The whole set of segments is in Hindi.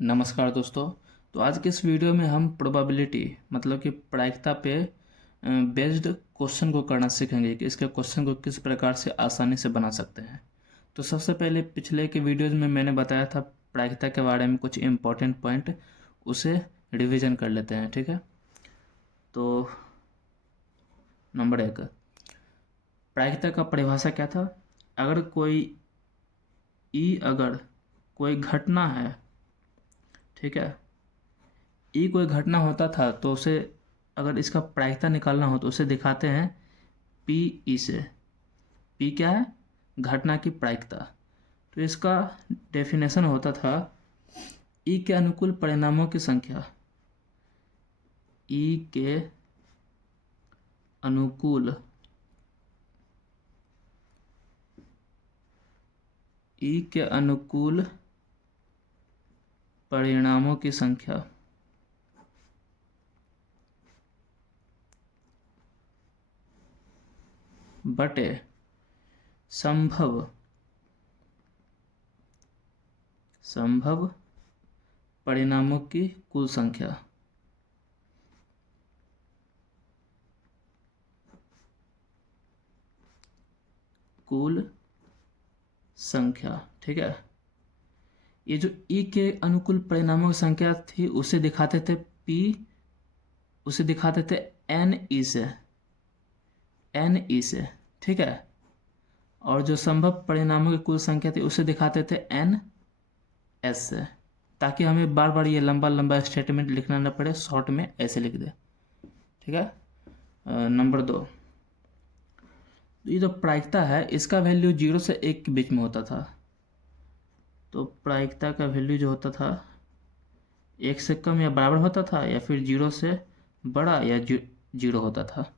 नमस्कार दोस्तों। तो आज के इस वीडियो में हम प्रोबेबिलिटी मतलब कि प्रायिकता पे बेस्ड क्वेश्चन को करना सीखेंगे कि इसके क्वेश्चन को किस प्रकार से आसानी से बना सकते हैं। तो सबसे पहले पिछले के वीडियोज़ में मैंने बताया था प्रायिकता के बारे में कुछ इम्पोर्टेंट पॉइंट, उसे रिवीजन कर लेते हैं। ठीक है, तो नंबर 1, प्रायिकता का परिभाषा क्या था। अगर कोई घटना है, ठीक है, कोई घटना होता था तो उसे, अगर इसका प्रायिकता निकालना हो तो उसे दिखाते हैं पी ई से। पी क्या है? घटना की प्रायिकता। तो इसका डेफिनेशन होता था ई के अनुकूल परिणामों की संख्या। ई के अनुकूल परिणामों की संख्या बटे संभव परिणामों की कुल संख्या। ठीक है, ये जो ई के अनुकूल परिणामों की संख्या थी उसे दिखाते थे एन ई से। ठीक है, और जो संभव परिणामों की कुल संख्या थी उसे दिखाते थे एन एस से, ताकि हमें बार बार ये लंबा लंबा स्टेटमेंट लिखना न पड़े, शॉर्ट में ऐसे लिख दे। ठीक है, नंबर 2, ये जो प्रायिकता है इसका वैल्यू 0 से 1 के बीच में होता था। तो प्रायिकता का वैल्यू जो होता था 1 से कम या बराबर होता था, या फिर 0 से बड़ा या 0 होता था।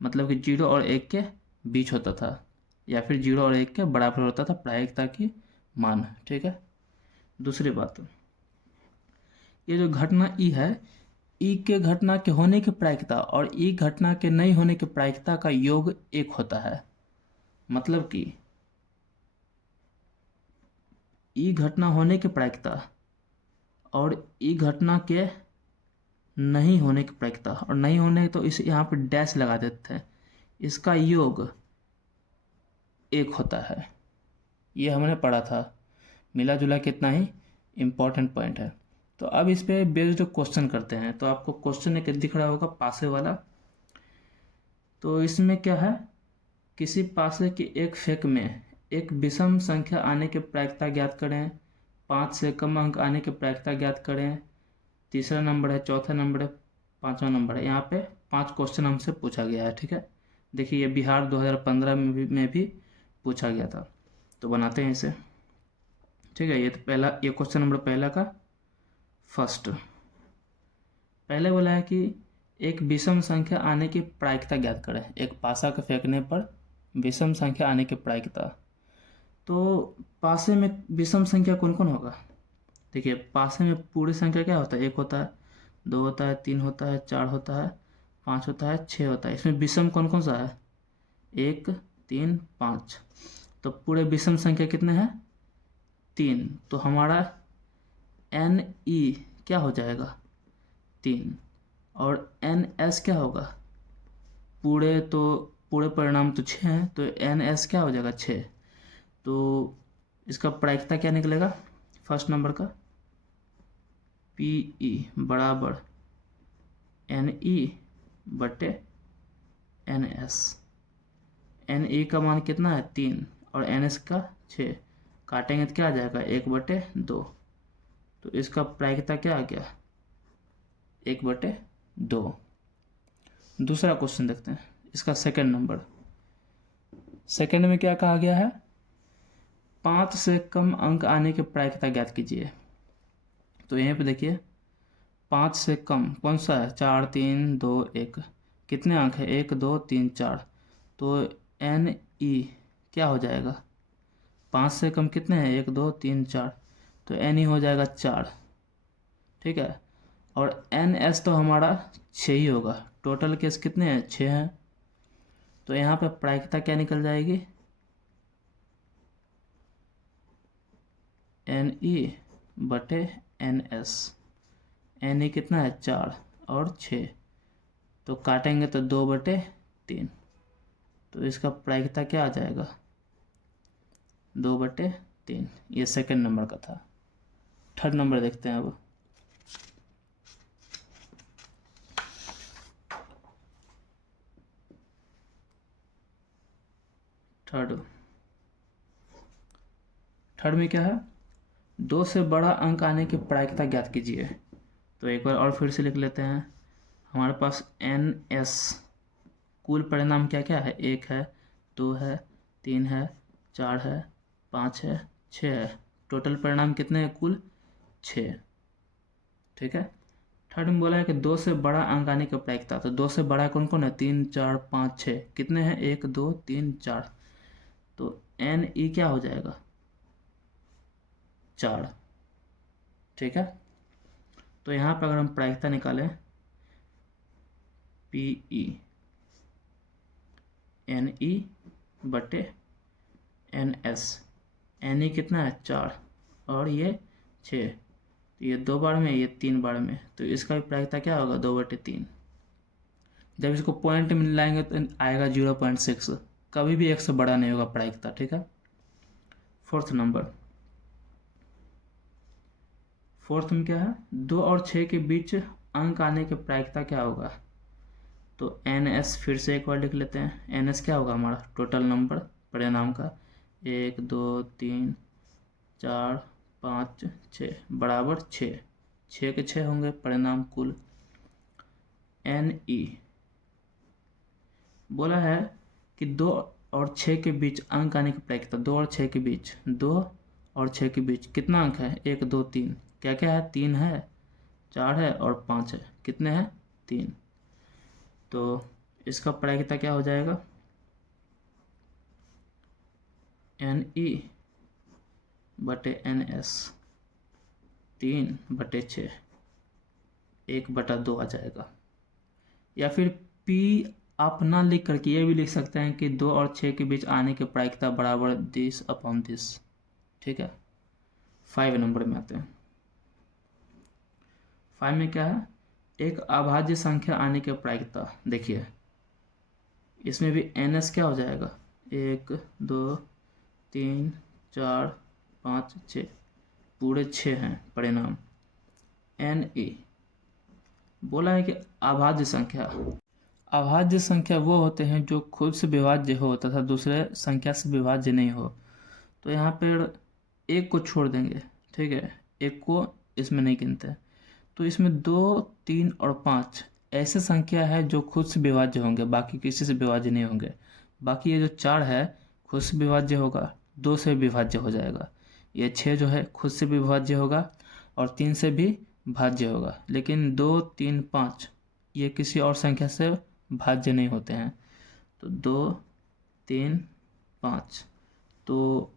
मतलब कि 0 और 1 के बीच होता था, या फिर 0 और 1 के बराबर होता था प्रायिकता की मान। ठीक है, दूसरी बात, ये जो घटना ई है, ई के घटना के होने की प्रायिकता और ई घटना के नहीं होने की प्रायिकता का योग 1 होता है। मतलब कि ई घटना होने की प्रायिकता और ई घटना के नहीं होने की प्रायिकता, और नहीं होने तो इसे यहाँ पे डैश लगा देते हैं, इसका योग 1 होता है। ये हमने पढ़ा था, मिला जुला कितना ही इम्पोर्टेंट पॉइंट है। तो अब इस पे बेस्ड क्वेश्चन करते हैं। तो आपको क्वेश्चन एक दिख रहा होगा, पासे वाला। तो इसमें क्या है, किसी पासे की एक फेंक में एक विषम संख्या आने की प्रायिकता ज्ञात करें, 5 से कम अंक आने की प्रायिकता ज्ञात करें। तीसरा नंबर है, चौथा नंबर है, पांचवा नंबर है। यहाँ पे 5 क्वेश्चन हमसे पूछा गया है। ठीक है, देखिए ये बिहार 2015 में भी पूछा गया था। तो बनाते हैं इसे। ठीक है, ये तो पहला, ये क्वेश्चन नंबर पहला का फर्स्ट। पहले बोला है कि एक विषम संख्या आने की प्रायिकता ज्ञात करें। एक पासा के फेंकने पर विषम संख्या आने की प्रायिकता। तो पासे में विषम संख्या कौन कौन होगा? देखिए, पासे में पूरी संख्या क्या होता है? 1 होता है, 2 होता है, 3 होता है, 4 होता है, 5 होता है, 6 होता है। इसमें विषम कौन कौन सा है? 1, 3, 5। तो पूरे विषम संख्या कितने हैं? 3। तो हमारा एन ई क्या हो जाएगा? 3। और एन एस क्या होगा? पूरे परिणाम तो 6 हैं, तो एन एस क्या हो जाएगा? 6। तो इसका प्रायिकता क्या निकलेगा फर्स्ट नंबर का? पी ई बराबर एन ई बटे एन एस। एन ई का मान कितना है? 3, और एन एस का 6। काटेंगे तो क्या आ जाएगा? 1/2। तो इसका प्रायिकता क्या आ गया? 1/2। दूसरा क्वेश्चन देखते हैं, इसका सेकंड नंबर। सेकंड में क्या कहा गया है? 5 से कम अंक आने की प्रायिकता ज्ञात कीजिए। तो यहीं पे देखिए, 5 से कम कौन सा है? 4, 3, 2, 1। कितने अंक है? 1, 2, 3, 4। तो एन ई क्या हो जाएगा? 5 से कम कितने हैं? 1, 2, 3, 4। तो एन ई हो जाएगा 4। ठीक है, और एन एस तो हमारा 6 ही होगा। टोटल केस कितने हैं? 6 हैं। तो यहाँ पे प्रायिकता क्या निकल जाएगी? एन ई बटे NS। NE कितना है 4 और 6, तो काटेंगे तो 2/3, तो इसका प्रायिकता क्या आ जाएगा 2/3। ये सेकंड नंबर का था। थर्ड नंबर देखते हैं अब। थर्ड में क्या है, 2 से बड़ा अंक आने की प्रायिकता ज्ञात कीजिए। तो एक बार और फिर से लिख लेते हैं। हमारे पास NS कुल परिणाम क्या क्या है, 1 है, 2 है, 3 है, 4 है, 5 है, 6 है। टोटल परिणाम कितने हैं कुल 6। ठीक है। थर्ड में बोला है कि 2 से बड़ा अंक आने की प्रायिकता, तो 2 से बड़ा कौन कौन है 3 4 5 6, कितने हैं 1 2 3 4, तो NE क्या हो जाएगा 4। ठीक है। तो यहाँ पर अगर हम प्रायिकता निकालें PE NE बटे NS, NE कितना है 4 और ये 6, तो ये 2 बार में, ये 3 बार में, तो इसका भी प्रायिकता क्या होगा 2/3। जब इसको पॉइंट में मिलाएंगे तो आएगा 0.6, कभी भी 1 से बड़ा नहीं होगा प्रायिकता। ठीक है। फोर्थ में क्या है, 2 और 6 के बीच अंक आने की प्रायिकता क्या होगा, तो NS फिर से एक बार लिख लेते हैं। NS क्या होगा हमारा टोटल नंबर परिणाम का, 1 2 3 4 5 6 बराबर 6, 6 के 6 होंगे परिणाम कुल। NE बोला है कि 2 और 6 के बीच अंक आने की प्रायिकता, 2 और 6 के बीच, 2 और 6 के बीच कितना अंक है 1 2 3, क्या क्या है 3 है, 4 है और 5 है, कितने हैं 3, तो इसका प्रायिकता क्या हो जाएगा NE बटे NS 3/6, 1/2 आ जाएगा। या फिर P आप ना लिख करके ये भी लिख सकते हैं कि 2 और 6 के बीच आने की प्रायिकता बराबर 10/10। ठीक है। 5 नंबर में आते हैं। 5 में क्या है, एक अभाज्य संख्या आने की प्रायिकता। देखिए इसमें भी NS क्या हो जाएगा 1 2 3 4 5 6, पूरे 6 हैं परिणाम। NE बोला है कि अभाज्य संख्या वो होते हैं जो खुद से विभाज्य हो तथा दूसरे संख्या से विभाज्य नहीं हो। तो यहाँ पर एक को छोड़ देंगे। ठीक है, एक को इसमें नहीं गिनते, तो इसमें 2 3 और 5 ऐसे संख्या है जो खुद से विभाज्य होंगे, बाकी किसी से विभाज्य नहीं होंगे। बाकी ये जो 4 है खुद से विभाज्य होगा, 2 से विभाज्य हो जाएगा। ये 6 जो है खुद से विभाज्य होगा और 3 से भी भाज्य होगा, लेकिन 2 3 5 ये किसी और संख्या से भाज्य नहीं होते हैं। तो 2 3 5, तो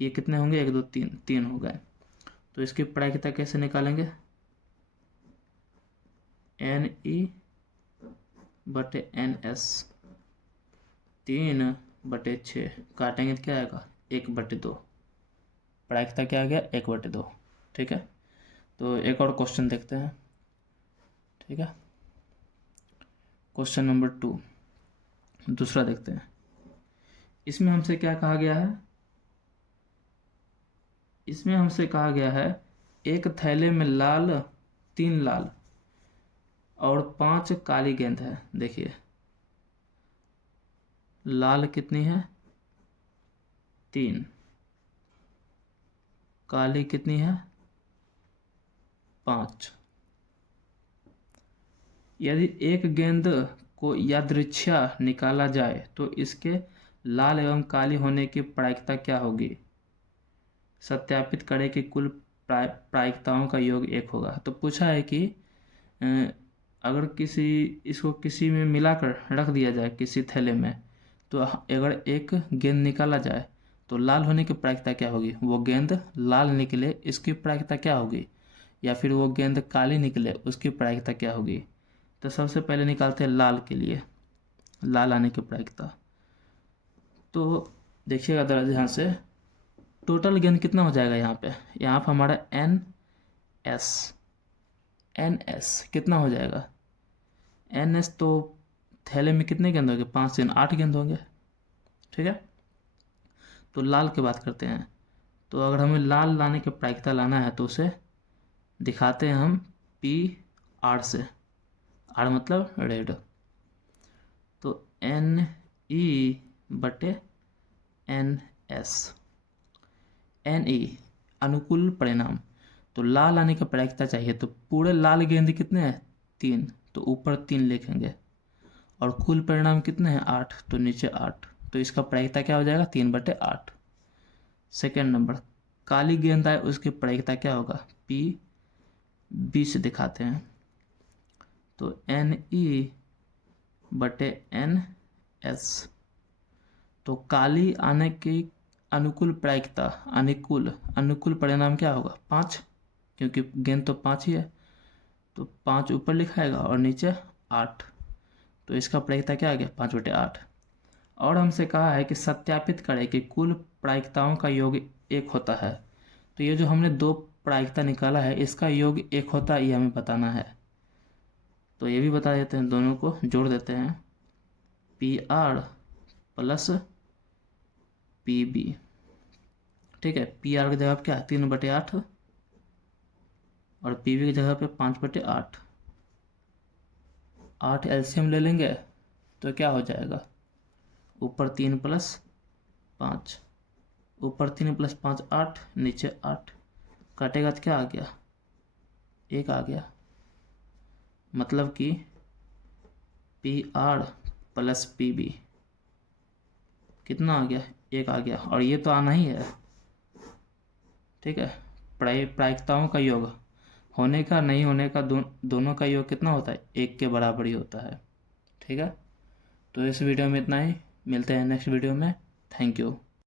ये कितने होंगे 1 2 3, 3 हो गए। तो इसकी प्रायिकता कैसे निकालेंगे, NE बटे NS 3/6, काटेंगे तो क्या आएगा 1/2, प्रायिकता क्या आ गया 1/2। ठीक है। तो एक और क्वेश्चन देखते हैं। ठीक है, क्वेश्चन नंबर 2 दूसरा देखते हैं। इसमें हमसे क्या कहा गया है, इसमें हमसे कहा गया है एक थैले में 3 लाल और 5 काली गेंद है। देखिए लाल कितनी है 3, काली कितनी है 5। यदि एक गेंद को यादृच्छा निकाला जाए तो इसके लाल एवं काली होने की प्रायिकता क्या होगी, सत्यापित करें कि कुल प्रायिकताओं का योग 1 होगा। तो पूछा है कि अगर इसको किसी में मिलाकर रख दिया जाए किसी थैले में, तो अगर एक गेंद निकाला जाए तो लाल होने की प्रायिकता क्या होगी, वो गेंद लाल निकले इसकी प्रायिकता क्या होगी, या फिर वो गेंद काली निकले उसकी प्रायिकता क्या होगी। तो सबसे पहले निकालते हैं लाल के लिए, लाल आने की प्रायिकता। तो देखिएगा ज़रा ध्यान से, टोटल गेंद कितना हो जाएगा यहाँ पे हमारा एस, एन एस कितना हो जाएगा, एन एस तो थैले में कितने गेंद होंगे, 5 3 8 गेंद होंगे। ठीक है, तो लाल की बात करते हैं। तो अगर हमें लाल लाने की प्रायिकता लाना है तो उसे दिखाते हैं हम पी आर से, आर मतलब रेड। तो एन ई बटे एन एस, एन ई अनुकूल परिणाम। तो लाल आने की प्रायिकता चाहिए, तो पूरे लाल गेंद कितने हैं, 3, तो ऊपर 3 लिखेंगे, और कुल परिणाम कितने हैं, 8, तो नीचे 8। तो इसका प्रायिकता क्या हो जाएगा, 3/8। सेकेंड नंबर, काली गेंद आए उसकी प्रायिकता क्या होगा, पी बी से दिखाते हैं। तो एन ई बटे एन एस। तो काली आने की अनुकूल प्रायिकता, अनुकूल परिणाम क्या होगा, 5, क्योंकि गेंद तो 5 ही है, तो 5 ऊपर लिखाएगा और नीचे 8। तो इसका प्रायिकता क्या आ गया, 5/8। और हमसे कहा है कि सत्यापित करें कि कुल प्रायिकताओं का योग 1 होता है। तो ये जो हमने 2 प्रायिकता निकाला है इसका योग 1 होता है, ये हमें बताना है। तो ये भी बता देते हैं, दोनों को जोड़ देते हैं, P R plus P B. ठीक है, पी आर की जगह क्या है, 3/8, और पी बी की जगह पे 5/8। 8 एलसीएम ले लेंगे तो क्या हो जाएगा, ऊपर 3 + 5, ऊपर 3 + 5 8, नीचे 8, काटेगा तो क्या आ गया, 1 आ गया। मतलब कि P R plus P B कितना आ गया, 1 आ गया, और ये तो आना ही है। ठीक है, प्रायिकताओं का योग होने का नहीं होने का दोनों का योग कितना होता है, 1 के बराबर ही होता है। ठीक है, तो इस वीडियो में इतना ही, मिलते हैं नेक्स्ट वीडियो में। Thank you.